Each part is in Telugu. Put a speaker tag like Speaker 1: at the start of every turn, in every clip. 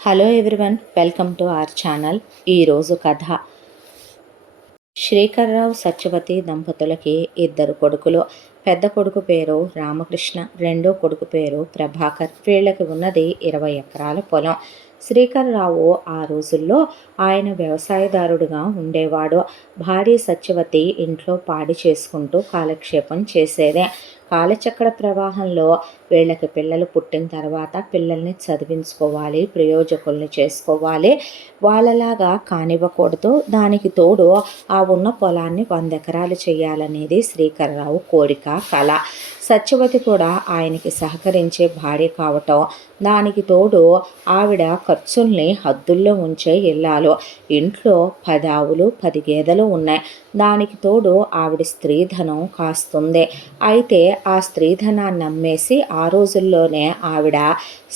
Speaker 1: Hello everyone welcome to our channel ఈరోజు కథ. శ్రీకర్రావు సత్యవతి దంపతులకి ఇద్దరు కొడుకులు. పెద్ద కొడుకు పేరు రామకృష్ణ రెండో కొడుకు పేరు ప్రభాకర్. వీళ్ళకి ఉన్నది ఇరవై ఎకరాల పొలం. శ్రీకర్రావు ఆ రోజుల్లో ఆయన వ్యవసాయదారుడుగా ఉండేవాడు. భార్య సత్యవతి ఇంట్లో పాడి చేసుకుంటూ కాలక్షేపం చేసేదే. కాలచక్ర ప్రవాహంలో వీళ్ళకి పిల్లలు పుట్టిన తర్వాత పిల్లల్ని చదివించుకోవాలి ప్రయోజకుల్ని చేసుకోవాలి. వాళ్ళలాగా కానివ్వకూడదు. దానికి తోడు ఆ ఉన్న పొలాన్ని వంద ఎకరాలు చేయాలనేది శ్రీకర్రావు కోరిక కళ సత్యవతి కూడా ఆయనకి సహకరించే భార్య కావటం దానికి తోడు ఆవిడ ఖర్చుల్ని హద్దుల్లో ఉంచే ఇల్లాలు. ఇంట్లో పది ఆవులు పది గేదెలు ఉన్నాయి. దానికి తోడు ఆవిడ స్త్రీధనం కాస్తుంది. అయితే ఆ స్త్రీధనాన్ని అమ్మేసి ఆ రోజుల్లోనే ఆవిడ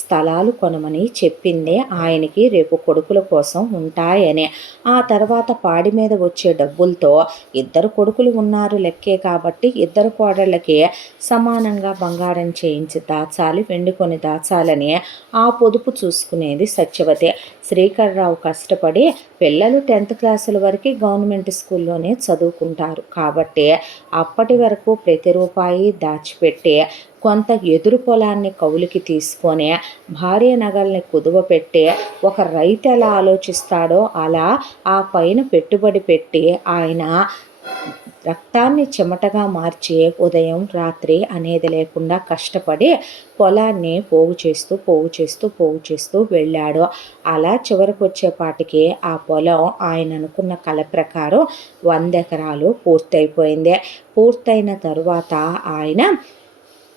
Speaker 1: స్థలాలు కొనమని చెప్పిందే. ఆయనకి రేపు కొడుకుల కోసం ఉంటాయని. ఆ తర్వాత పాడి మీద వచ్చే డబ్బులతో ఇద్దరు కొడుకులు ఉన్నారు లెక్కే కాబట్టి ఇద్దరు కోడళ్ళకి సమానంగా బంగారం చేయించి దాచాలి వెండి కొని దాచాలని ఆ పొదుపు చూసుకునేది సత్యవతి. శ్రీకర్రావు కష్టపడి పిల్లలు టెన్త్ క్లాసుల వరకు గవర్నమెంట్ స్కూల్లోనే చదువుకుంటారు. కాబట్టి అప్పటి వరకు ప్రతి రూపాయి దాచిపెట్టి కొంత ఎదురు పొలాన్ని కౌలుకి తీసుకొని భార్య నగల్ని కుదువ పెట్టి ఒక రైతు ఎలా ఆలోచిస్తాడో అలా ఆ పైన పెట్టుబడి పెట్టి ఆయన రక్తాన్ని చెమటగా మార్చి ఉదయం రాత్రి అనేది లేకుండా కష్టపడి పొలాన్ని పోగు చేస్తూ పోగు చేస్తూ పోగు చేస్తూ వెళ్ళాడు. అలా చివరకు వచ్చేపాటికి ఆ పొలం ఆయన అనుకున్న కళ ప్రకారం వంద ఎకరాలు పూర్తయిపోయింది. పూర్తయిన తరువాత ఆయన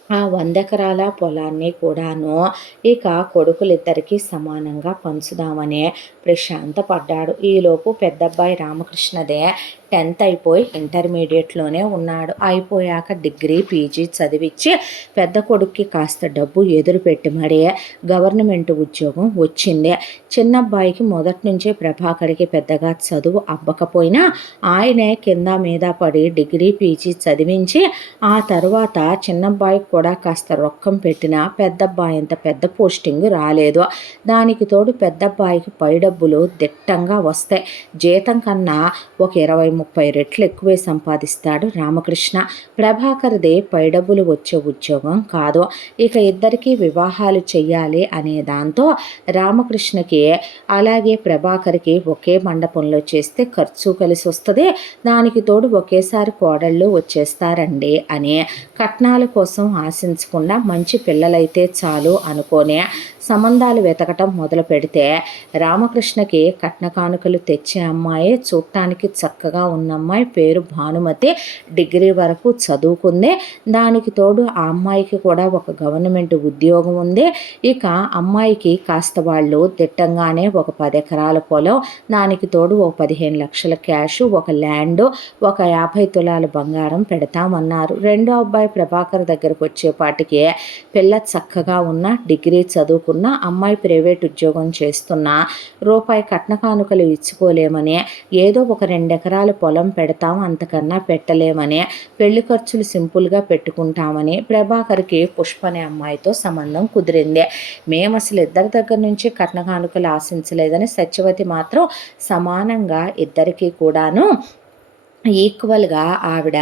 Speaker 1: ఆ వంద ఎకరాల పొలాన్ని కూడాను ఇక కొడుకులిద్దరికీ సమానంగా పంచుదామని ప్రశాంతపడ్డాడు. ఈలోపు పెద్దబ్బాయి రామకృష్ణదే టెన్త్ అయిపోయి ఇంటర్మీడియట్లోనే ఉన్నాడు. అయిపోయాక డిగ్రీ పీజీ చదివించి పెద్ద కొడుక్కి కాస్త డబ్బు ఎదురు పెట్టి మరీ గవర్నమెంట్ ఉద్యోగం వచ్చింది. చిన్నబ్బాయికి మొదటి నుంచే ప్రభాకర్కి పెద్దగా చదువు అవ్వకపోయినా ఆయనే కింద మీద పడి డిగ్రీ పీజీ చదివించి ఆ తర్వాత చిన్నబ్బాయికి కూడా కాస్త రొక్కం పెట్టిన పెద్దబ్బాయి అంత పెద్ద పోస్టింగ్ రాలేదు. దానికి తోడు పెద్దబ్బాయికి పై డబ్బులు దిట్టంగా వస్తాయి. జీతం కన్నా ఒక ఇరవై ముప్పై రెట్లు ఎక్కువే సంపాదిస్తాడు రామకృష్ణ. ప్రభాకర్దే పైడబ్బులు వచ్చే ఉద్యోగం కాదు. ఇక ఇద్దరికీ వివాహాలు చెయ్యాలి అనే దాంతో రామకృష్ణకి అలాగే ప్రభాకర్కి ఒకే మండపంలో చేస్తే ఖర్చు కలిసి వస్తుంది. దానికి తోడు ఒకేసారి కోడళ్ళు వచ్చేస్తారండి అని కట్నాల కోసం ఆశించకుండా మంచి పిల్లలైతే చాలు అనుకోనే సంబంధాలు వెతకటం మొదలు పెడితే రామకృష్ణకి కట్న కానుకలు తెచ్చే అమ్మాయి చూడటానికి చక్కగా ఉన్న అమ్మాయి పేరు భానుమతి. డిగ్రీ వరకు చదువుకుంది. దానికి తోడు ఆ అమ్మాయికి కూడా ఒక గవర్నమెంట్ ఉద్యోగం ఉంది. ఇక అమ్మాయికి కాస్త వాళ్ళు దిట్టంగానే ఒక పది ఎకరాల పొలం దానికి తోడు ఒక పదిహేను లక్షల క్యాష్ ఒక ల్యాండ్ ఒక యాభై తులాల బంగారం పెడతామన్నారు. రెండో అబ్బాయి ప్రభాకర్ దగ్గరకు వచ్చేపాటికి పిల్ల చక్కగా ఉన్న డిగ్రీ చదువుకున్న ఉన్న అమ్మాయి ప్రైవేట్ ఉద్యోగం చేస్తున్న రూపాయి కట్న కానుకలు ఇచ్చుకోలేమని ఏదో ఒక రెండెకరాల పొలం పెడతాం అంతకన్నా పెట్టలేమని పెళ్ళి ఖర్చులు సింపుల్గా పెట్టుకుంటామని ప్రభాకర్కి పుష్ప అనే అమ్మాయితో సంబంధం కుదిరింది. మేము అసలు ఇద్దరి దగ్గర నుంచి కట్న కానుకలు ఆశించలేదని సత్యవతి మాత్రం సమానంగా ఇద్దరికీ కూడాను ఈక్వల్గా ఆవిడ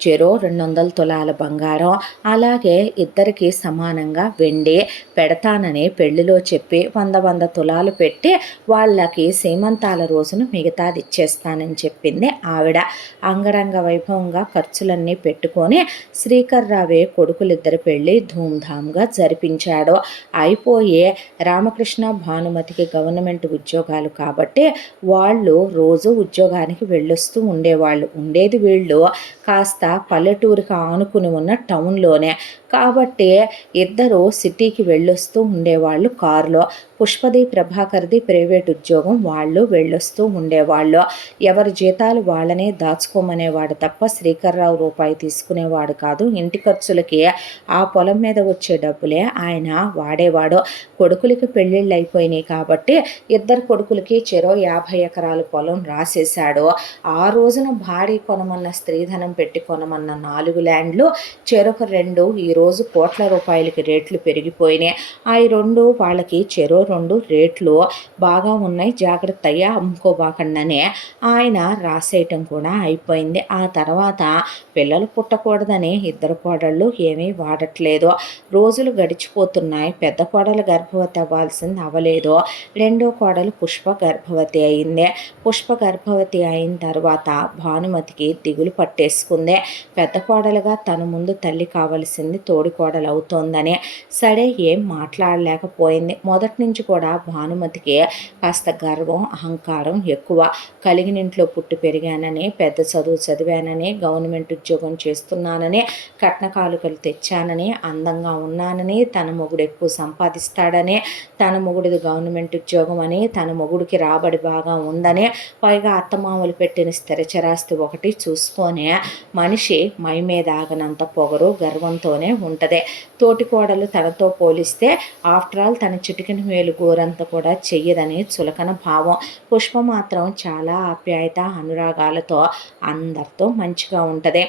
Speaker 1: చెరో రెండు వందల తులాల బంగారం అలాగే ఇద్దరికి సమానంగా వెండి పెడతానని పెళ్ళిలో చెప్పి వంద వంద తులాలు పెట్టి వాళ్ళకి సీమంతాల రోజును మిగతాది ఇచ్చేస్తానని చెప్పింది ఆవిడ. అంగరంగ వైభవంగా ఖర్చులన్నీ పెట్టుకొని శ్రీకర్ రావే కొడుకులిద్దరి పెళ్ళి ధూమ్ధామ్గా జరిపించాడు. అయిపోయే రామకృష్ణ భానుమతికి గవర్నమెంట్ ఉద్యోగాలు కాబట్టి వాళ్ళు రోజు ఉద్యోగానికి వెళ్ళొస్తూ ఉండేవాళ్ళు. ఉండేది వీళ్ళు. కాస్త పల్లెటూరుకి ఆనుకుని ఉన్న టౌన్లోనే కాబట్టి ఇద్దరు సిటీకి వెళ్ళొస్తూ ఉండేవాళ్ళు కారులో. పుష్పది ప్రభాకర్ది ప్రైవేట్ ఉద్యోగం వాళ్ళు వెళ్ళొస్తూ ఉండేవాళ్ళు. ఎవరి జీతాలు వాళ్ళనే దాచుకోమనేవాడు తప్ప శ్రీకర్రావు రూపాయి తీసుకునేవాడు కాదు. ఇంటి ఖర్చులకి ఆ పొలం మీద వచ్చే డబ్బులే ఆయన వాడేవాడు. కొడుకులకి పెళ్ళిళ్ళు అయిపోయినాయి కాబట్టి ఇద్దరు కొడుకులకి చెరో యాభై ఎకరాల పొలం రాసేశాడు. ఆ రోజున భారీ కొనమన్న స్త్రీధనం పెట్టి కొనమన్న నాలుగు ల్యాండ్లు చెరొక రెండు ఈ ఈరోజు కోట్ల రూపాయలకి రేట్లు పెరిగిపోయినాయి. ఆ రెండు వాళ్ళకి చెరో రెండు రేట్లు బాగా ఉన్నాయి. జాగ్రత్త అయ్యా అమ్ముకోబాకుండానే ఆయన రాసేయటం కూడా అయిపోయింది. ఆ తర్వాత పిల్లలు పుట్టకూడదని ఇద్దరు కోడళ్ళు ఏమీ వాడట్లేదు. రోజులు గడిచిపోతున్నాయి. పెద్ద కోడలు గర్భవతి అవ్వాల్సింది అవ్వలేదు. రెండో కోడలు పుష్ప గర్భవతి అయింది. పుష్ప గర్భవతి అయిన తర్వాత భానుమతికి దిగులు పట్టేసుకుంది. పెద్ద కోడలుగా తన ముందు తల్లి కావలసింది తోడికోడలు అవుతోందని సరే ఏం మాట్లాడలేకపోయింది. మొదటి నుంచి కూడా భానుమతికి కాస్త గర్వం అహంకారం ఎక్కువ. కలిగినింట్లో పుట్టి పెరిగానని పెద్ద చదువు చదివానని గవర్నమెంట్ ఉద్యోగం చేస్తున్నానని కట్న కాలుకలు తెచ్చానని అందంగా ఉన్నానని తన మొగుడు ఎక్కువ సంపాదిస్తాడని తన మొగుడిది గవర్నమెంట్ ఉద్యోగం అని తన మొగుడికి రాబడి బాగా ఉందని పైగా అత్తమామలు పెట్టిన స్థిరచరాస్తి ఒకటి చూసుకొని మనిషి మై మీద ఆగనంత పొగరు గర్వంతోనే ఉంటుంది. తోటికోడలు తనతో పోలిస్తే ఆఫ్టర్ ఆల్ తన చిటికిన మేలు గోరంత కూడా చెయ్యదని చులకన భావం. పుష్ప మాత్రం చాలా ఆప్యాయత అనురాగాలతో అందరితో మంచిగా ఉంటుంది.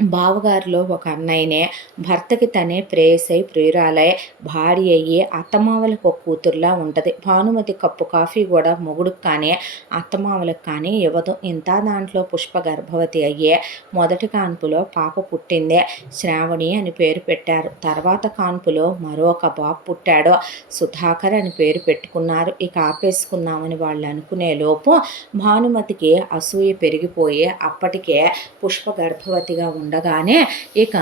Speaker 1: బావగారిలో ఒక అన్నయ్యనే భర్తకి తనే ప్రేయసై ప్రియురాలై భార్య అయ్యి అత్తమావలకు ఒక కూతురులా ఉంటుంది. భానుమతి కప్పు కాఫీ కూడా మొగుడుకు కానీ అత్తమావలకు కానీ ఇవ్వదు. ఇంత దాంట్లో పుష్ప గర్భవతి అయ్యే మొదటి కాన్పులో పాప పుట్టిందే శ్రావణి అని పేరు పెట్టారు. తర్వాత కాన్పులో మరొక బాబు పుట్టాడు సుధాకర్ అని పేరు పెట్టుకున్నారు. ఇక ఆపేసుకుందామని వాళ్ళు అనుకునే లోపు భానుమతికి అసూయ పెరిగిపోయి అప్పటికే పుష్ప గర్భవతిగా ఉంది ఉండగానే ఇక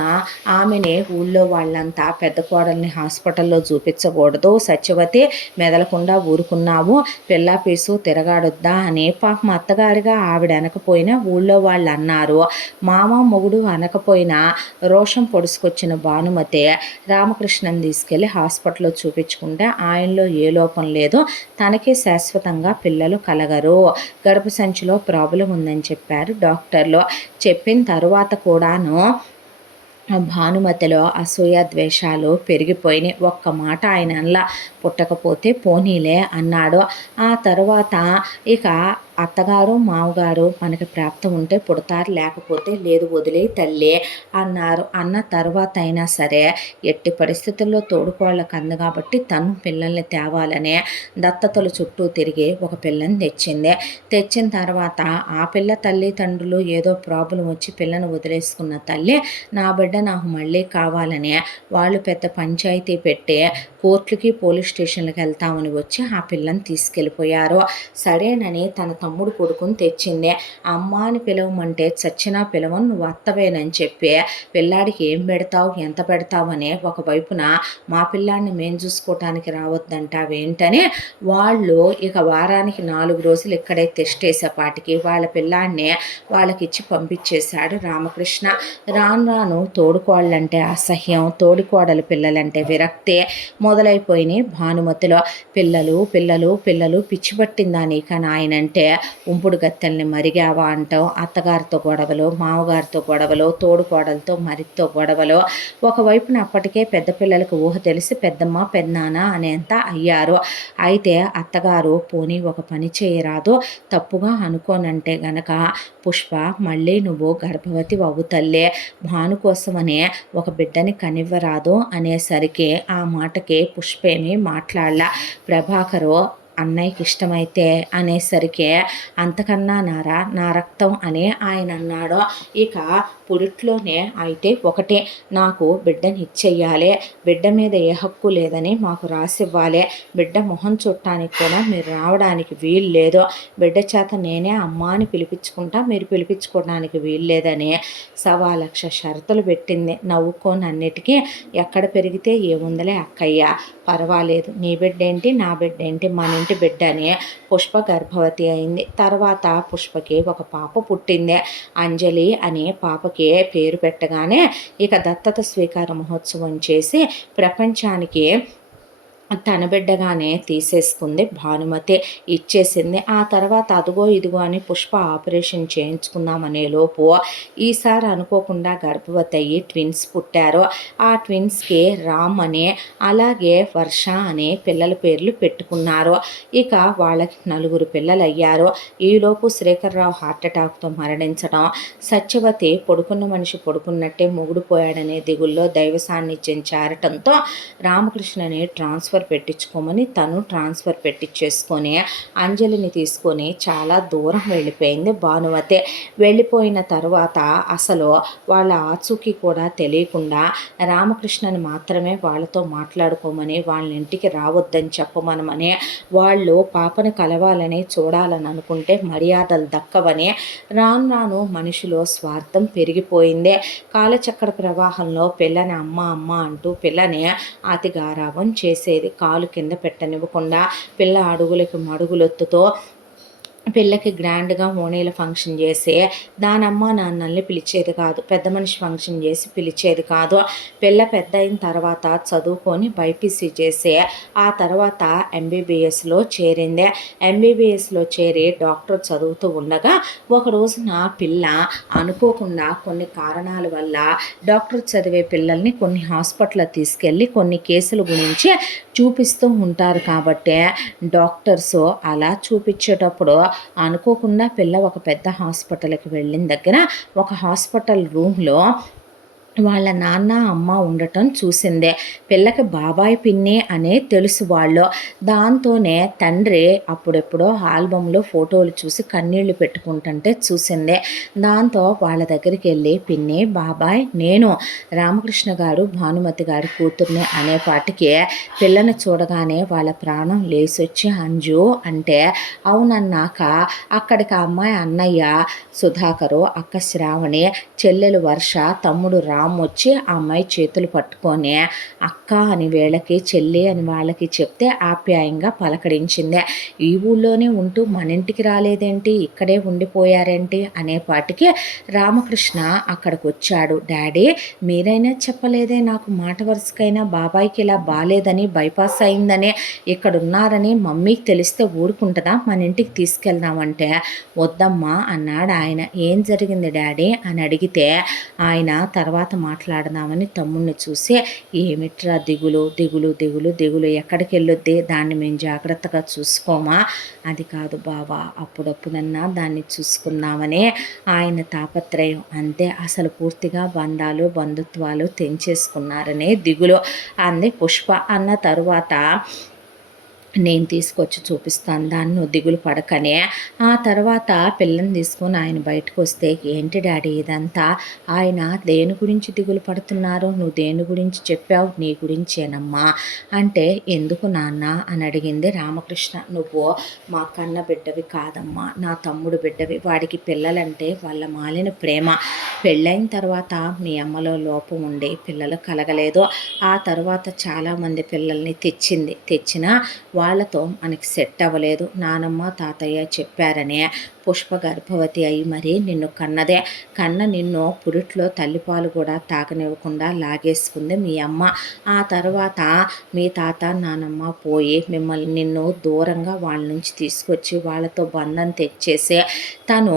Speaker 1: ఆమెని ఊళ్ళో వాళ్ళంతా పెద్ద కోడల్ని హాస్పిటల్లో చూపించకూడదు. సత్యవతి మెదలకుండా ఊరుకున్నావు. పిల్ల పీసు తిరగాడొద్దా అని పాపం అత్తగారిగా ఆవిడ అనకపోయినా ఊళ్ళో వాళ్ళు అన్నారు మామ మొగుడు అనకపోయినా రోషం పొడుచుకొచ్చిన భానుమతి రామకృష్ణని తీసుకెళ్ళి హాస్పిటల్లో చూపించుకుంటే ఆయనలో ఏ లోపం లేదు తనకే శాశ్వతంగా పిల్లలు కలగరు. గర్భ సంచిలో ప్రాబ్లం ఉందని చెప్పారు డాక్టర్లు. చెప్పిన తర్వాత కూడా కూడాను భానుమతిలో అసూయ ద్వేషాలు పెరిగిపోయినాయి. ఒక్క మాట ఆయన పుట్టకపోతే పోనీలే అన్నాడు. ఆ తర్వాత ఇక అత్తగారు మామగారు మనకి ప్రాప్తం ఉంటే పుడతారు లేకపోతే లేదు వదిలే తల్లి అన్నారు. అన్న తర్వాత అయినా సరే ఎట్టి పరిస్థితుల్లో తోడుకోళ్ళకు అంది కాబట్టి తను పిల్లల్ని తేవాలనే దత్తతలు చుట్టూ తిరిగి ఒక పిల్లని తెచ్చింది. తెచ్చిన తర్వాత ఆ పిల్ల తల్లిదండ్రులు ఏదో ప్రాబ్లం వచ్చి పిల్లను వదిలేసుకున్న తల్లి నా బిడ్డ నాకు మళ్ళీ కావాలని వాళ్ళు పెద్ద పంచాయతీ పెట్టి కోర్టులకి పోలీస్ స్టేషన్లకు వెళ్తామని వచ్చి ఆ పిల్లని తీసుకెళ్ళిపోయారు. సడేనని తన తమ్ముడు కొడుకుని తెచ్చింది. అమ్మ అని పిలవమంటే చచ్చినా పిలవను నువ్వు అత్తవేనని చెప్పి పిల్లాడికి ఏం పెడతావు ఎంత పెడతావు అనే ఒకవైపున మా పిల్లాడిని మేము చూసుకోవటానికి రావద్దంటావేంటని వాళ్ళు ఇక వారానికి నాలుగు రోజులు ఇక్కడే టెస్ట్ వేసేపాటికి వాళ్ళ పిల్లాడిని వాళ్ళకిచ్చి పంపించేశాడు రామకృష్ణ. రాను రాను తోడుకోళ్ళంటే అసహ్యం తోడికోడలు పిల్లలంటే విరక్తి. మొదలైపోయినాయి భానుమతిలో పిల్లలు పిల్లలు పిల్లలు పిచ్చి పట్టిందా నీక నాయనంటే ఉంపుడు గత్తెల్ని మరిగావా అంటాం అత్తగారితో గొడవలు మామగారితో గొడవలు తోడుకోడలతో మరితో గొడవలు ఒకవైపున అప్పటికే పెద్ద పిల్లలకు ఊహ తెలిసి పెద్దమ్మ పెద్దనాన్న అనేంత అయ్యారు. అయితే అత్తగారు పోనీ ఒక పని చేయరాదు. తప్పుగా అనుకోనంటే గనక పుష్ప మళ్ళీ నువ్వు గర్భవతి అవ్వు తల్లే భాను కోసమనే ఒక బిడ్డని కనివ్వరాదు అనేసరికి ఆ మాటకి పుష్పేమి మాట్లాడలా. ప్రభాకరు అన్నయ్యకి ఇష్టమైతే అనేసరికి అంతకన్నా నారా నా రక్తం అని ఆయన అన్నాడు ఇక పుడిట్లోనే అయితే ఒకటే నాకు బిడ్డని ఇచ్చేయాలి బిడ్డ మీద ఏ హక్కు లేదని మాకు రాసివ్వాలి బిడ్డ మొహం చుట్టానికి కూడా మీరు రావడానికి వీలు లేదు బిడ్డ చేత నేనే అమ్మ అని పిలిపించుకుంటా మీరు పిలిపించుకోవడానికి వీలు లేదని సవా లక్ష షరతులు పెట్టింది. నవ్వుకోనన్నిటికీ ఎక్కడ పెరిగితే ఏముందలే అక్కయ్య. పర్వాలేదు. నీ బిడ్డ ఏంటి నా బిడ్డ ఏంటి మన ఇంటి బిడ్డ అని పుష్ప గర్భవతి అయింది. తర్వాత పుష్పకి ఒక పాప పుట్టింది. అంజలి అనే పాపకి పేరు పెట్టగానే ఇక దత్తత స్వీకార మహోత్సవం చేసి ప్రపంచానికి తన బిడ్డగానే తీసేసుకుంది భానుమతి. ఇచ్చేసింది. ఆ తర్వాత అదుగో ఇదిగో అని పుష్ప ఆపరేషన్ చేయించుకుందామనే లోపు ఈసారి అనుకోకుండా గర్భవతి అయ్యి ట్విన్స్ పుట్టారు. ఆ ట్విన్స్కి రామ్ అనే అలాగే వర్ష అనే పిల్లల పేర్లు పెట్టుకున్నారు. ఇక వాళ్ళకి నలుగురు పిల్లలు అయ్యారు ఈలోపు శ్రీకర్రావు హార్ట్అటాక్తో మరణించడం సత్యవతి పడుకున్న మనిషి పడుకున్నట్టే మొగుడు పోయాడనే దిగుల్లో దైవసాన్నిధ్యం చేరటంతో రామకృష్ణని ట్రాన్స్ఫర్ ట్రాన్స్ఫర్ పెట్టించుకోమని తను ట్రాన్స్ఫర్ పెట్టించేసుకొని అంజలిని తీసుకొని చాలా దూరం వెళ్ళిపోయింది భానుమతి. వెళ్ళిపోయిన తర్వాత అసలు వాళ్ళ ఆచూకీ కూడా తెలియకుండా రామకృష్ణని మాత్రమే వాళ్ళతో మాట్లాడుకోమని వాళ్ళ ఇంటికి రావద్దని చెప్పమనమని వాళ్ళు పాపను కలవాలని చూడాలని అనుకుంటే మర్యాదలు దక్కవని రాను రాను మనిషిలో స్వార్థం పెరిగిపోయింది. కాలచక్ర ప్రవాహంలో పిల్లని అమ్మ అమ్మ అంటూ పిల్లని అతిగారావం చేసేది. కాలు కింద పెట్టనివ్వకుండా పిల్ల అడుగులకి మడుగులొత్తుతో పిల్లకి గ్రాండ్గా ఓణీల ఫంక్షన్ చేసి దానమ్మ నాన్నల్ని పిలిచేది కాదు. పెద్ద మనిషి ఫంక్షన్ చేసి పిలిచేది కాదు. పిల్ల పెద్ద అయిన తర్వాత చదువుకొని బైపీసీ చేసి ఆ తర్వాత ఎంబీబీఎస్లో చేరింది. ఎంబీబీఎస్లో చేరి డాక్టర్ చదువుతూ ఉండగా ఒక రోజున పిల్ల అనుకోకుండా కొన్ని కారణాల వల్ల డాక్టర్ చదివే పిల్లల్ని కొన్ని హాస్పిటల్ తీసుకెళ్ళి కొన్ని కేసుల గురించి చూపిస్తూ ఉంటారు కాబట్టి డాక్టర్స్ అలా చూపించేటప్పుడు అనుకోకుండా పిల్ల ఒక పెద్ద హాస్పిటల్కి వెళ్ళిన దగ్గర ఒక హాస్పిటల్ రూమ్లో వాళ్ళ నాన్న అమ్మ ఉండటం చూసిందే. పిల్లకి బాబాయ్ పిన్ని అనే తెలుసు వాళ్ళు. దాంతోనే తండ్రి అప్పుడెప్పుడో ఆల్బంలో ఫోటోలు చూసి కన్నీళ్ళు పెట్టుకుంటుంటే చూసిందే. దాంతో వాళ్ళ దగ్గరికి వెళ్ళి పిన్ని బాబాయ్ నేను రామకృష్ణ గారు భానుమతి గారి కూతుర్ని అనేపాటికి పిల్లని చూడగానే వాళ్ళ ప్రాణం లేసొచ్చి అంజు అంటే అవునన్నాక అక్కడికి అమ్మాయి అన్నయ్య సుధాకరు అక్క శ్రావణి చెల్లెలు వర్ష తమ్ముడు రామ్ రామ్ వచ్చి ఆ అమ్మాయి చేతులు పట్టుకొని అక్క అని వీళ్ళకి చెల్లి అని వాళ్ళకి చెప్తే ఆప్యాయంగా పలకరించిందే. ఈ ఊళ్ళోనే ఉంటూ మన ఇంటికి రాలేదేంటి? ఇక్కడే ఉండిపోయారేంటి? అనేపాటికి రామకృష్ణ అక్కడికి వచ్చాడు డాడీ మీరైనా చెప్పలేదే నాకు మాట వరుసకైనా బాబాయ్కి ఇలా బాగాలేదని బైపాస్ అయిందని ఇక్కడ ఉన్నారని మమ్మీకి తెలిస్తే ఊరుకుంటుందా? మన ఇంటికి తీసుకెళ్దామంటే. వద్దమ్మా అన్నాడు ఆయన. ఏం జరిగింది డాడీ? అని అడిగితే ఆయన తర్వాత మాట్లాడదామని తమ్ముడిని చూసి ఏమిట్రా దిగులు దిగులు దిగులు దిగులు ఎక్కడికి వెళ్ళొద్ది దాన్ని మేము జాగ్రత్తగా చూసుకోమా? అది కాదు బావా అప్పుడప్పుడన్నా దాన్ని చూసుకుందామని ఆయన తాపత్రయం. అంతే అసలు పూర్తిగా బంధాలు బంధుత్వాలు తెంచేసుకున్నారనే దిగులు. అంది పుష్ప అన్న తరువాత నేను తీసుకొచ్చి చూపిస్తాను దాన్ని నువ్వు దిగులు పడకనే. ఆ తర్వాత పిల్లని తీసుకొని ఆయన బయటకు వస్తే ఏంటి డాడీ ఇదంతా? ఆయన దేని గురించి దిగులు పడుతున్నారు? నువ్వు దేని గురించి చెప్పావు? నీ గురించేనమ్మా. అంటే ఎందుకు నాన్న? అని అడిగింది రామకృష్ణ. నువ్వు మా కన్న బిడ్డవి కాదమ్మా. నా తమ్ముడు బిడ్డవి. వాడికి పిల్లలంటే వాళ్ళ మాలిన ప్రేమ. పెళ్ళైన తర్వాత మీ అమ్మలో లోపం ఉండి పిల్లలు కలగలేదు. ఆ తర్వాత చాలామంది పిల్లల్ని తెచ్చింది. తెచ్చిన వాళ్ళతో మనకి సెట్ అవ్వలేదు. నానమ్మ తాతయ్య చెప్పారనే పుష్ప గర్భవతి అయి మరి నిన్ను కన్నదే. కన్న నిన్ను పురిట్లో తల్లిపాలు కూడా తాగనివ్వకుండా లాగేసుకుంది మీ అమ్మ. ఆ తర్వాత మీ తాత నానమ్మ పోయి మిమ్మల్ని నిన్ను దూరంగా వాళ్ళ నుంచి తీసుకొచ్చి వాళ్ళతో బంధం తెచ్చేసి తను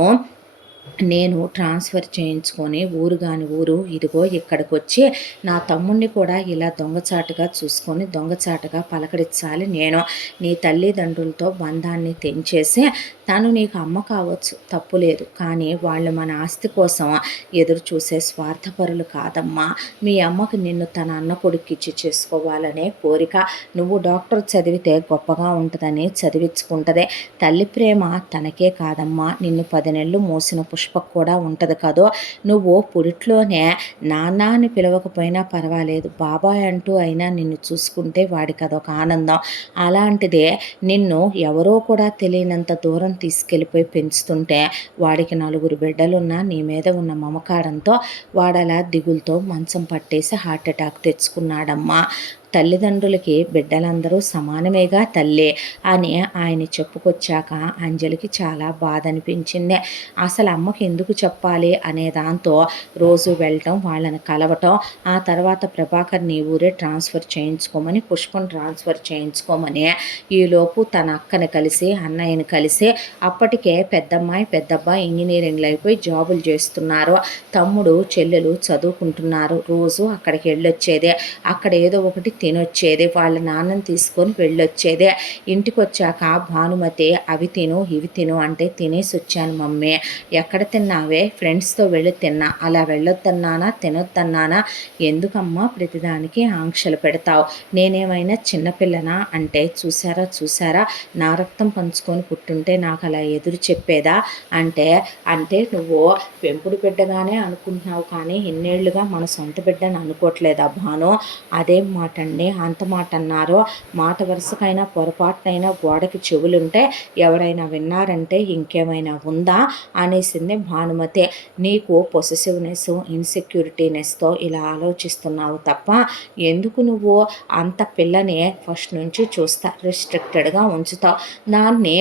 Speaker 1: నేను ట్రాన్స్ఫర్ చేయించుకొని ఊరు కాని ఊరు ఇదిగో ఇక్కడికి వచ్చి నా తమ్ముడిని కూడా ఇలా దొంగచాటుగా చూసుకొని దొంగచాటుగా పలకరించాలి నేను. నీ తల్లిదండ్రులతో బంధాన్ని తెంచేసి తను నీకు అమ్మ కావచ్చు తప్పు లేదు. కానీ వాళ్ళు మన ఆస్తి కోసం ఎదురు చూసే స్వార్థపరులు కాదమ్మా. మీ అమ్మకు నిన్ను తన అన్న కొడుకిచ్చి చేసుకోవాలనే కోరిక నువ్వు డాక్టర్ చదివితే గొప్పగా ఉంటుందని చదివించుకుంటదే. తల్లి ప్రేమ తనకే కాదమ్మా. నిన్ను పది నెలలు మోసిన పుష్పకు కూడా ఉంటుంది కదో. నువ్వు పురిట్లోనే నాన్న అని పిలవకపోయినా పర్వాలేదు. బాబాయ్ అంటూ అయినా నిన్ను చూసుకుంటే వాడికి అదొక ఆనందం. అలాంటిదే నిన్ను ఎవరో కూడా తెలియనంత దూరం తీసుకెళ్ళిపోయి పెంచుతుంటే వాడికి నలుగురు బిడ్డలున్నా నీ మీద ఉన్న మమకారంతో వాడలా దిగులతో మంచం పట్టేసి హార్ట్ అటాక్ తెచ్చుకున్నాడమ్మా. తల్లిదండ్రులకి బిడ్డలందరూ సమానమేగా తల్లి అని ఆయన చెప్పుకొచ్చాక అంజలికి చాలా బాధ అనిపించింది అసలు అమ్మకి ఎందుకు చెప్పాలి అనే దాంతో రోజు వెళ్ళటం వాళ్ళని కలవటం ఆ తర్వాత ప్రభాకర్ని ఊరే ట్రాన్స్ఫర్ చేయించుకోమని పుష్పం ట్రాన్స్ఫర్ చేయించుకోమని ఈలోపు తన అక్కని కలిసి అన్నయ్యని కలిసి అప్పటికే పెద్దమ్మాయి పెద్దబ్బాయి ఇంజనీరింగ్లో అయిపోయి జాబులు చేస్తున్నారు. తమ్ముడు చెల్లెలు చదువుకుంటున్నారు. రోజు అక్కడికి వెళ్ళొచ్చేదే. అక్కడ ఏదో ఒకటి తినొచ్చేదే వాళ్ళ నాన్నని తీసుకొని వెళ్ళొచ్చేదే. ఇంటికి వచ్చాక భానుమతి అవి తిను ఇవి తిను అంటే తినేసి వచ్చాను మమ్మీ. ఎక్కడ తిన్నావే? ఫ్రెండ్స్తో వెళ్ళి తిన్నా. అలా వెళ్ళొద్దన్నానా? తినొద్దన్నానా? ఎందుకమ్మా ప్రతిదానికి ఆంక్షలు పెడతావు? నేనేమైనా చిన్నపిల్లనా అంటే చూసారా చూసారా నా రక్తం పంచుకొని పుట్టుంటే నాకు అలా ఎదురు చెప్పేదా? అంటే అంటే నువ్వు పెంపుడు బిడ్డగానే అనుకుంటున్నావు కానీ ఇన్నేళ్ళుగా మన సొంత బిడ్డని అనుకోవట్లేదా భాను? అదేం మాట అండి అంత మాట అన్నారు మాట వరుసకైనా పొరపాటునైనా గోడకి చెవులుంటే ఎవరైనా విన్నారంటే ఇంకేమైనా ఉందా అనేసింది భానుమతి. నీకు పొసెసివ్నెస్ ఇన్సెక్యూరిటీనెస్తో ఇలా ఆలోచిస్తున్నావు తప్ప ఎందుకు నువ్వు అంత పిల్లని ఫస్ట్ నుంచి చూస్తా రిస్ట్రిక్టెడ్గా ఉంచుతావు? దాన్ని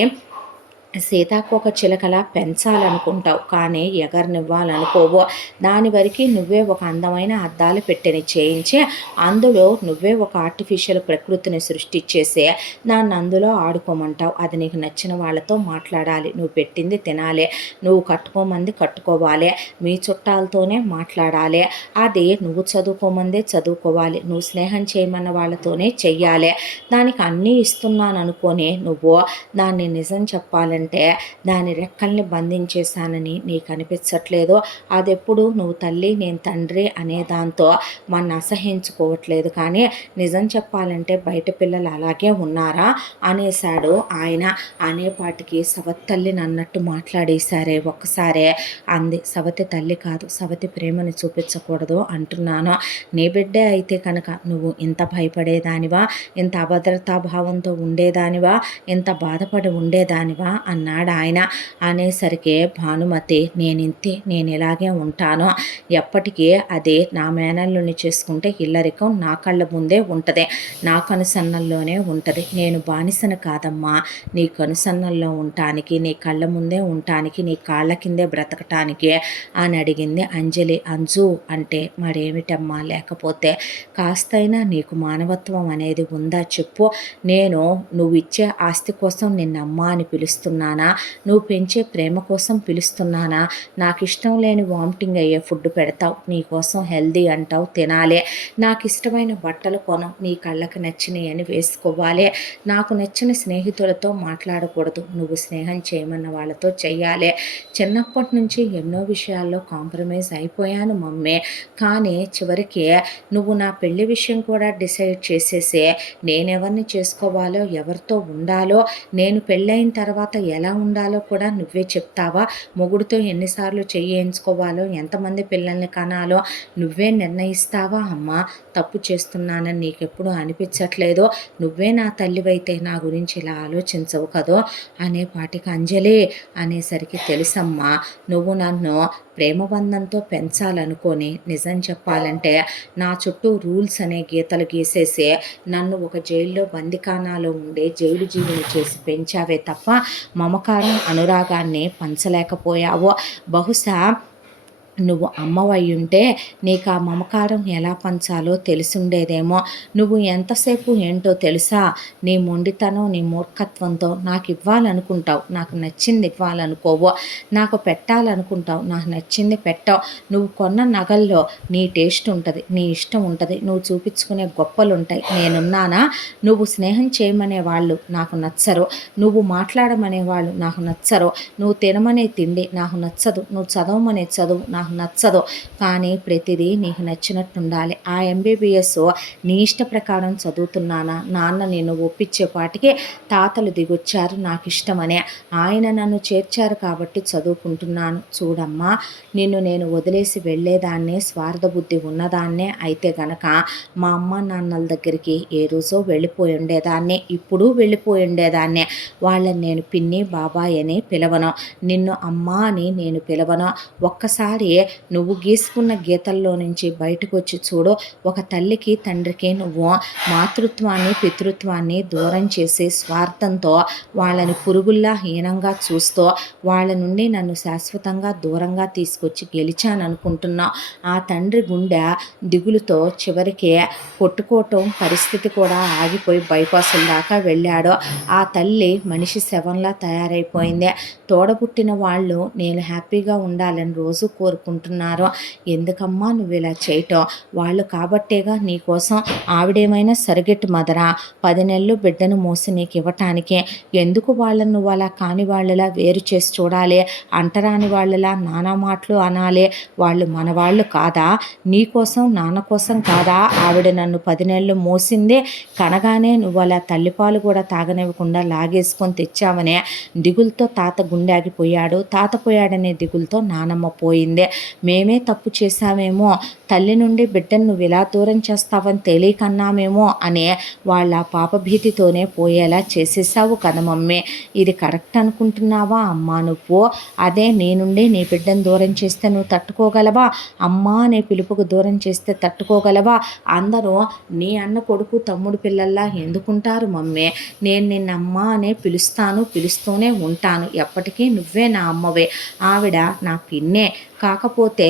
Speaker 1: సీతాకోక చిలకలా పెంచాలనుకుంటావు కానీ ఎగరనివ్వాలనుకోవు. దాని వరకు నువ్వే ఒక అందమైన అద్దాలు పెట్టిని చేయించి అందులో నువ్వే ఒక ఆర్టిఫిషియల్ ప్రకృతిని సృష్టించేసే దాన్ని అందులో ఆడుకోమంటావు. అది నీకు నచ్చిన వాళ్ళతో మాట్లాడాలి. నువ్వు పెట్టింది తినాలి. నువ్వు కట్టుకోమంది కట్టుకోవాలి. మీ చుట్టాలతోనే మాట్లాడాలి. అది నువ్వు చదువుకోమందే చదువుకోవాలి. నువ్వు స్నేహం చేయమన్న వాళ్ళతోనే చెయ్యాలి. దానికి అన్నీ ఇస్తున్నాను అనుకొని నువ్వు. దాన్ని నిజం చెప్పాలని అంటే దాని రెక్కల్ని బంధించేశానని నీకు అనిపించట్లేదు అదెప్పుడు నువ్వు తల్లి నేను తండ్రి అనే దాంతో మన అసహించుకోవట్లేదు కానీ నిజం చెప్పాలంటే బయట పిల్లలు అలాగే ఉన్నారా? అనేశాడు ఆయన. అనేపాటికి సవతి తల్లిని అన్నట్టు మాట్లాడేశారే ఒక్కసారే. అంది. సవతి తల్లి కాదు సవతి ప్రేమని చూపించకూడదు అంటున్నాను. నీ బిడ్డే అయితే కనుక నువ్వు ఇంత భయపడేదానివా? ఇంత అభద్రతాభావంతో ఉండేదానివా? ఇంత బాధపడి ఉండేదానివా? అన్నాడు ఆయన అనేసరికి భానుమతి నేను నేను ఇలాగే ఉంటాను? ఎప్పటికీ అదే నా మేనల్లుని చేసుకుంటే ఇల్లరికం నా కళ్ళ ముందే ఉంటుంది. నా కనుసన్నల్లోనే ఉంటుంది. నేను బానిసను కాదమ్మా. నీ కనుసన్నల్లో ఉండటానికి నీ కళ్ళ ముందే ఉండటానికి నీ కాళ్ళ కిందే బ్రతకటానికి అని అడిగింది అంజలి. అంజు అంటే మరేమిటమ్మా లేకపోతే కాస్తైనా నీకు మానవత్వం అనేది ఉందా చెప్పు. నేను నువ్వు ఇచ్చే ఆస్తి కోసం నిన్నమ్మా అని పిలుస్తున్నానా నువ్వు పెంచే ప్రేమ కోసం పిలుస్తున్నానా? నాకు ఇష్టం లేని వామిటింగ్ అయ్యే ఫుడ్ పెడతావు. నీ కోసం హెల్దీ అంటావు. తినాలే. నాకు ఇష్టమైన బట్టలు కొనం. నీ కళ్ళకి నచ్చినవి అని వేసుకోవాలి. నాకు నచ్చిన స్నేహితులతో మాట్లాడకూడదు. నువ్వు స్నేహం చేయమన్న వాళ్ళతో చెయ్యాలి. చిన్నప్పటి నుంచి ఎన్నో విషయాల్లో కాంప్రమైజ్ అయిపోయాను మమ్మీ. కానీ చివరికి నువ్వు నా పెళ్ళి విషయం కూడా డిసైడ్ చేసేసే. నేనెవరిని చేసుకోవాలో ఎవరితో ఉండాలో నేను పెళ్ళైన తర్వాత ఎలా ఉండాలో కూడా నువ్వే చెప్తావా? మొగుడుతో ఎన్నిసార్లు చేయించుకోవాలో ఎంతమంది పిల్లల్ని కనాలో? నువ్వే నిర్ణయిస్తావా? అమ్మా తప్పు చేస్తున్నానని నీకెప్పుడు అనిపించట్లేదో? నువ్వే నా తల్లివైతే నా గురించి ఇలా ఆలోచించవు కదో? అనే పాటికి అంజలి అనేసరికి తెలుసమ్మా నువ్వు నన్ను ప్రేమబంధంతో పెంచాలనుకొని నిజం చెప్పాలంటే నా చుట్టూ రూల్స్ అనే గీతలు గీసేసి నన్ను ఒక జైల్లో బందికానాలో ఉండే జైలు జీవిని చేసి పెంచావే తప్ప మమకారం అనురాగాన్ని పంచలేకపోయావో. బహుశా నువ్వు అమ్మవై ఉంటే నీకు ఆ మమకారం ఎలా పంచాలో తెలిసుండేదేమో. నువ్వు ఎంతసేపు ఏంటో తెలుసా? నీ మొండితనం నీ మూర్ఖత్వంతో నాకు ఇవ్వాలనుకుంటావు. నాకు నచ్చింది ఇవ్వాలనుకోవు. నాకు పెట్టాలనుకుంటావు. నాకు నచ్చింది పెట్టావు. నువ్వు కొన్న నగల్లో నీ టేస్ట్ ఉంటుంది నీ ఇష్టం ఉంటుంది. నువ్వు చూపించుకునే గొప్పలు ఉంటాయి నేనున్నానా? నువ్వు స్నేహం చేయమనే వాళ్ళు నాకు నచ్చరు. నువ్వు మాట్లాడమనే వాళ్ళు నాకు నచ్చరు. నువ్వు తినమనే తిండి నాకు నచ్చదు. నువ్వు చదవమనే చదువు నాకు నాకు నచ్చదు. కానీ ప్రతిదీ నీకు నచ్చినట్టు ఉండాలి ఆ ఎంబీబీఎస్ నీ ఇష్ట ప్రకారం చదువుతున్నానా? నాన్న నేను ఒప్పించేపాటికి తాతలు దిగొచ్చారు నాకు ఇష్టమనే. ఆయన నన్ను చేర్చారు కాబట్టి చదువుకుంటున్నాను. చూడమ్మా నిన్ను నేను వదిలేసి వెళ్ళేదాన్నే స్వార్థ బుద్ధి ఉన్నదాన్నే. అయితే గనక మా అమ్మ నాన్నల దగ్గరికి ఏ రోజో వెళ్ళిపోయి ఉండేదాన్నే. ఇప్పుడు వెళ్ళిపోయి ఉండేదాన్నే. వాళ్ళని నేను పిన్ని బాబాయ్ అని పిలవను. నిన్ను అమ్మ అని నేను పిలవను. ఒక్కసారి నువ్వు గీసుకున్న గీతల్లో నుంచి బయటకు వచ్చి చూడు ఒక తల్లికి తండ్రికి నువ్వు మాతృత్వాన్ని పితృత్వాన్ని దూరం చేసే స్వార్థంతో వాళ్ళని పురుగుల్లా హీనంగా చూస్తూ వాళ్ళ నుండి నన్ను శాశ్వతంగా దూరంగా తీసుకొచ్చి గెలిచాననుకుంటున్నావు ఆ తండ్రి గుండె దిగులుతో చివరికి కొట్టుకోవటం పరిస్థితి కూడా ఆగిపోయి బైపాసుల దాకా వెళ్ళాడు. ఆ తల్లి మనిషి శవంలా తయారైపోయింది. తోడబుట్టిన వాళ్ళు నేను హ్యాపీగా ఉండాలని రోజు కోరుకుంటున్నారో? ఎందుకమ్మా నువ్వు ఇలా చేయటం? వాళ్ళు కాబట్టేగా నీకోసం ఆవిడేమైనా సరిగెట్టు మదరా? పది నెలలు బిడ్డను మోసి నీకు ఇవ్వటానికి. ఎందుకు వాళ్ళను నువ్వు అలా కాని వాళ్ళలా వేరు చేసి చూడాలి? అంటరాని వాళ్ళలా నానా మాటలు అనాలి? వాళ్ళు మన వాళ్ళు కాదా నీకోసం నాన్న కోసం కాదా? ఆవిడ నన్ను పది నెలలు మోసిందే. కనగానే నువ్వు అలా తల్లిపాలు కూడా తాగనివ్వకుండా లాగేసుకొని తెచ్చావనే. దిగులతో తాత గుండె ఆగిపోయాడు తాత పోయాడనే దిగులతో నానమ్మ పోయిందే. మేమే తప్పు చేశామేమో తల్లి నుండి బిడ్డను నువ్వు ఇలా దూరం చేస్తావని తెలియకన్నామేమో అనే వాళ్ళ పాపభీతితోనే పోయేలా చేసేసావు కదా మమ్మీ. ఇది కరెక్ట్ అనుకుంటున్నావా? అమ్మా నువ్వు. అదే నీ నుండి నీ బిడ్డను దూరం చేస్తే నువ్వు తట్టుకోగలవా? అమ్మా అనే పిలుపుకు దూరం చేస్తే తట్టుకోగలవా? అందరూ నీ అన్న కొడుకు తమ్ముడు పిల్లల్లా ఎందుకుంటారు మమ్మీ? నేను నిన్న అనే పిలుస్తాను పిలుస్తూనే ఉంటాను. ఎప్పటికీ నువ్వే నా అమ్మవే. ఆవిడ నా పిన్నే కాకపోతే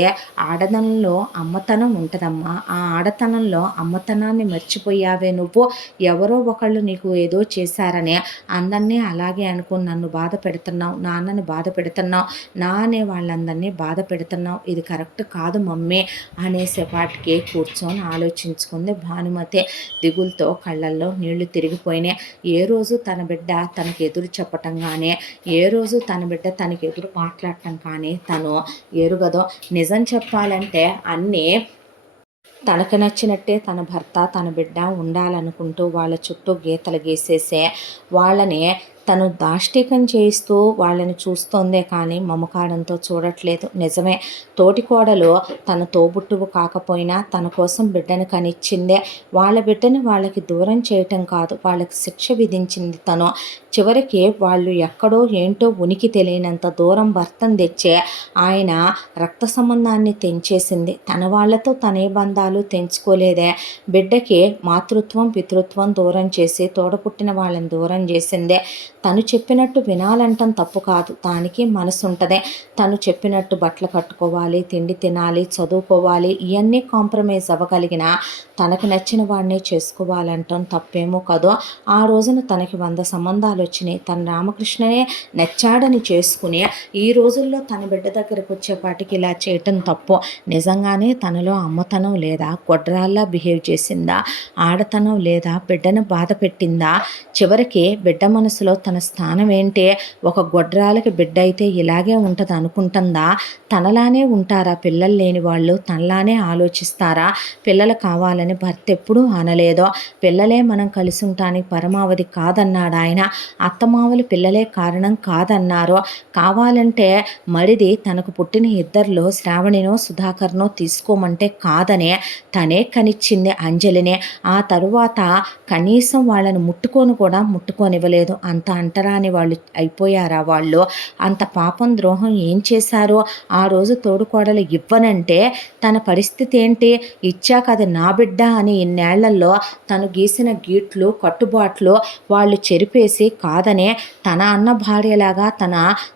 Speaker 1: ఆడదనంలో అమ్మతనం ఉంటుందమ్మా. ఆ ఆడతనంలో అమ్మతనాన్ని మర్చిపోయావే నువ్వు. ఎవరో ఒకళ్ళు నీకు ఏదో చేశారని అందరినీ అలాగే అనుకుని నన్ను బాధ పెడుతున్నావు నాన్నని బాధ పెడుతున్నావు నా అనే వాళ్ళందరినీ బాధ పెడుతున్నావు. ఇది కరెక్ట్ కాదు మమ్మీ అనేసేపాటికి కూర్చొని ఆలోచించుకుంది భానుమతి. దిగులతో కళ్ళల్లో నీళ్ళు తిరిగిపోయినాయి. ఏ రోజు తన బిడ్డ తనకు ఎదురు చెప్పటం కానీ ఏ రోజు తన బిడ్డ తనకు ఎదురు మాట్లాడటం కానీ తను ఎరుగదో నిజం చెప్పాలంటే అన్నీ తనకు నచ్చినట్టే తన భర్త తన బిడ్డ ఉండాలనుకుంటూ వాళ్ళ చుట్టూ గీతలు గీసేసే వాళ్ళని తను దాష్టికం చేయిస్తూ వాళ్ళని చూస్తోందే కానీ మమకారంతో చూడట్లేదు. నిజమే తోటి కోడలు తన తోబుట్టువు కాకపోయినా తన కోసం బిడ్డను కనిచ్చిందే. వాళ్ళ బిడ్డని వాళ్ళకి దూరం చేయటం కాదు వాళ్ళకి శిక్ష విధించింది తను. చివరికి వాళ్ళు ఎక్కడో ఏంటో ఉనికి తెలియనంత దూరం భర్తను తెచ్చే ఆయన రక్త సంబంధాన్ని తెంచేసింది. తన వాళ్ళతో తనే బంధాలు తెంచుకోలేదే. బిడ్డకి మాతృత్వం పితృత్వం దూరం చేసి తోడపుట్టిన వాళ్ళని దూరం చేసిందే. తను చెప్పినట్టు వినాలంటం తప్పు కాదు. దానికి మనసు ఉంటుందే తను చెప్పినట్టు బట్టలు కట్టుకోవాలి తిండి తినాలి చదువుకోవాలి ఇవన్నీ కాంప్రమైజ్ అవ్వగలిగిన తనకు నచ్చిన వాడినే చేసుకోవాలంటాం తప్పేమో కదో ఆ రోజున తనకి వంద సంబంధాలు వచ్చినాయి. తన రామకృష్ణనే నచ్చాడని చేసుకుని ఈ రోజుల్లో తన బిడ్డ దగ్గరకు వచ్చేపాటికి ఇలా చేయటం తప్పు. నిజంగానే తనలో అమ్మతనం లేదా గొడ్రాల్లా బిహేవ్ చేసిందా? ఆడతనం లేదా బిడ్డను బాధ పెట్టిందా? చివరికి బిడ్డ మనసులో తన స్థానం ఏంటి? ఒక గొడ్రాలకి బిడ్డ అయితే ఇలాగే ఉంటుంది అనుకుంటుందా? తనలానే ఉంటారా? పిల్లలు లేని వాళ్ళు తనలానే ఆలోచిస్తారా? పిల్లలు కావాలని భర్త ఎప్పుడూ అనలేదో పిల్లలే మనం కలిసి ఉంటానికి పరమావధి కాదన్నాడు ఆయన. అత్తమావలు పిల్లలే కారణం కాదన్నారు. కావాలంటే మరిది తనకు పుట్టిన ఇద్దరిలో శ్రావణినో సుధాకర్నో తీసుకోమంటే కాదనే. తనే కనిచ్చింది అంజలినే. ఆ తరువాత కనీసం వాళ్ళని ముట్టుకొని కూడా ముట్టుకొనివ్వలేదు అంత అంటరాని వాళ్ళు అయిపోయారా వాళ్ళు? అంత పాపం ద్రోహం ఏం చేశారో ఆ రోజు తోడుకోడలు ఇవ్వనంటే తన పరిస్థితి ఏంటి? ఇచ్చాక అది నా బిడ్డ అని ఇన్నేళ్ళలో తను గీసిన గీట్లు కట్టుబాట్లు వాళ్ళు చెరిపేసి కాదనే తన అన్న భార్యలాగా తన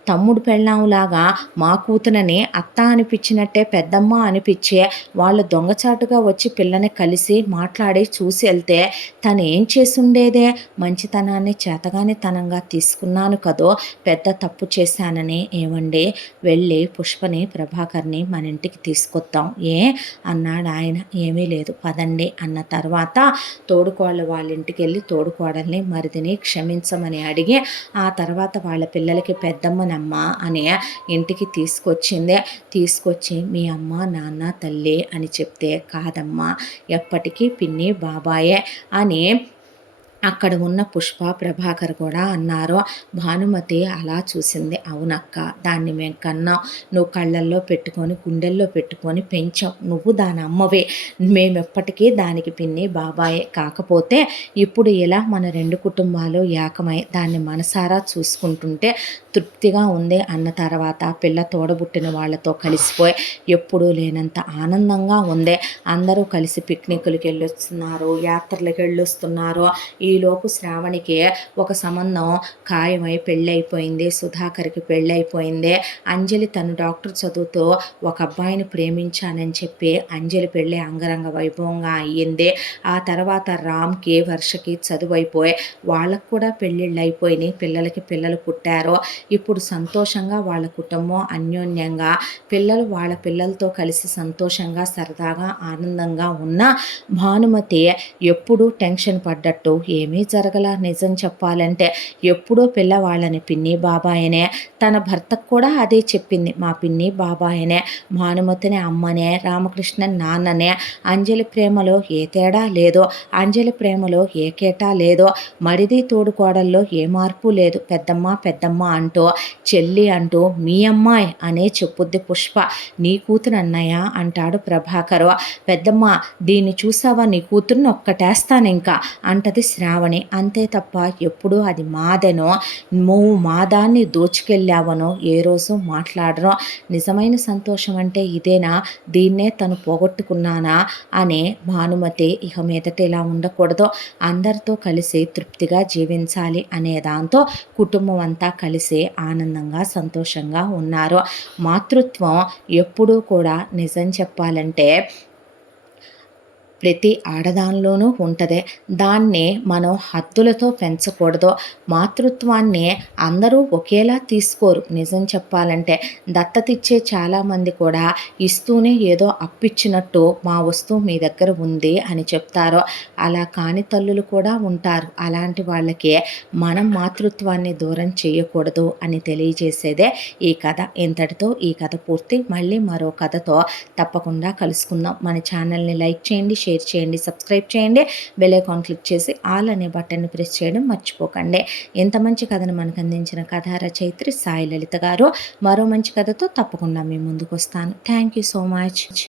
Speaker 1: తమ్ముడు పెళ్ళాంలాగా మా కూతునని అత్త అనిపించినట్టే పెద్దమ్మ అనిపించే వాళ్ళు దొంగచాటుగా వచ్చి పిల్లని కలిసి మాట్లాడి చూసి వెళ్తే తను ఏం చేసుండేదే మంచితనాన్ని చేతగాని తనంగా తీసుకున్నాను కదో పెద్ద తప్పు చేశానని ఏమండి వెళ్ళి పుష్పని ప్రభాకర్ని మన ఇంటికి తీసుకొద్దాం. ఏ? అన్నాడు ఆయన. ఏమీ లేదు. పదండి అన్న తర్వాత తోడుకోళ్ళ వాళ్ళ ఇంటికి వెళ్ళి తోడుకోడల్ని మరిదిని క్షమించమని అడిగి ఆ తర్వాత వాళ్ళ పిల్లలకి పెద్దమ్మనమ్మ అనే ఇంటికి తీసుకొచ్చిందే. తీసుకొచ్చి మీ అమ్మ నాన్న తల్లి అని చెప్తే కాదమ్మా ఎప్పటికీ పిన్ని బాబాయే అని అక్కడ ఉన్న పుష్ప ప్రభాకర్ కూడా అన్నారు భానుమతి అలా చూసింది. అవునక్క దాన్ని మేము కన్నాం నువ్వు కళ్ళల్లో పెట్టుకొని గుండెల్లో పెట్టుకొని పెంచాం. నువ్వు దాని అమ్మవే. మేము ఎప్పటికీ దానికి పిన్ని బాబాయే. కాకపోతే ఇప్పుడు ఇలా మన రెండు కుటుంబాలు ఏకమై దాన్ని మనసారా చూసుకుంటుంటే తృప్తిగా ఉంది అన్న తర్వాత పిల్ల తోడబుట్టిన వాళ్ళతో కలిసిపోయి ఎప్పుడూ లేనంత ఆనందంగా ఉంది. అందరూ కలిసి పిక్నిక్లకు వెళ్ళొస్తున్నారు యాత్రలకు వెళ్ళొస్తున్నారు. ఈ ఈలోపు శ్రావణికి ఒక సంబంధం ఖాయమై పెళ్ళైపోయింది సుధాకర్కి పెళ్ళైపోయింది. అంజలి తను డాక్టర్ చదువుతూ ఒక అబ్బాయిని ప్రేమించానని చెప్పి అంజలి పెళ్ళి అంగరంగ వైభవంగా అయ్యింది. ఆ తర్వాత రామ్కి వర్షకి చదువు అయిపోయి వాళ్ళకు కూడా పెళ్ళిళ్ళు అయిపోయినాయి పిల్లలకి పిల్లలు పుట్టారు. ఇప్పుడు సంతోషంగా వాళ్ళ కుటుంబం అన్యోన్యంగా పిల్లలు వాళ్ళ పిల్లలతో కలిసి సంతోషంగా సరదాగా ఆనందంగా ఉన్న భానుమతి ఎప్పుడూ టెన్షన్ పడ్డట్టు ఏమీ జరగల నిజం చెప్పాలంటే. ఎప్పుడూ పిల్లవాళ్ళని పిన్ని బాబాయనే. తన భర్తకు కూడా అదే చెప్పింది. మా పిన్ని బాబాయనే భానుమతిని అమ్మనే రామకృష్ణ నాన్ననే. అంజలి ప్రేమలో ఏ తేడా లేదో అంజలి ప్రేమలో ఏ కేటా లేదో మరిది తోడుకోడల్లో ఏ మార్పు లేదు. పెద్దమ్మ పెద్దమ్మ అంటూ చెల్లి అంటూ మీ అమ్మాయి అనే చెప్పుద్ది పుష్ప. నీ కూతురు అన్నయ్య అంటాడు ప్రభాకరు. పెద్దమ్మ దీన్ని చూసావా? నీ కూతుర్ని ఒక్కటేస్తాను ఇంకా అంటది శ్రావణి. అంతే తప్ప ఎప్పుడూ అది మాదెనో నువ్వు మాదాన్ని దోచుకెళ్ళావనో ఏ రోజు మాట్లాడరు నిజమైన సంతోషం అంటే ఇదేనా? దీన్నే తను పోగొట్టుకున్నానా? అనే భానుమతి ఇక మీదట ఇలా ఉండకూడదు. అందరితో కలిసి తృప్తిగా జీవించాలి అనే దాంతో కుటుంబం అంతా కలిసి ఆనందంగా సంతోషంగా ఉన్నారు. మాతృత్వం ఎప్పుడూ కూడా నిజం చెప్పాలంటే ప్రతి ఆడదానిలోనూ ఉంటుంది. దాన్ని మనం హద్దులతో పెంచకూడదు. మాతృత్వాన్ని అందరూ ఒకేలా తీసుకోరు నిజం చెప్పాలంటే. దత్తతిచ్చే చాలామంది కూడా ఇస్తూనే ఏదో అప్పిచ్చినట్టు మా వస్తువు మీ దగ్గర ఉంది అని చెప్తారు. అలా కాని తల్లులు కూడా ఉంటారు. అలాంటి వాళ్ళకి మనం మాతృత్వాన్ని దూరం చేయకూడదు అని తెలియజేసేదే ఈ కథ. ఇంతటితో ఈ కథ పూర్తి. మళ్ళీ మరో కథతో తప్పకుండా కలుసుకుందాం. మన ఛానల్ని లైక్ చేయండి షేర్ చేయండి సబ్స్క్రైబ్ చేయండి బెల్ ఐకాన్ క్లిక్ చేసి ఆల్ అనే బటన్ని ప్రెస్ చేయడం మర్చిపోకండి. ఎంత మంచి కథను మనకు అందించిన కథ రచయిత్రి సాయి లలిత గారు మరో మంచి కథతో తప్పకుండా మీ ముందుకు వస్తాను. Thank you so much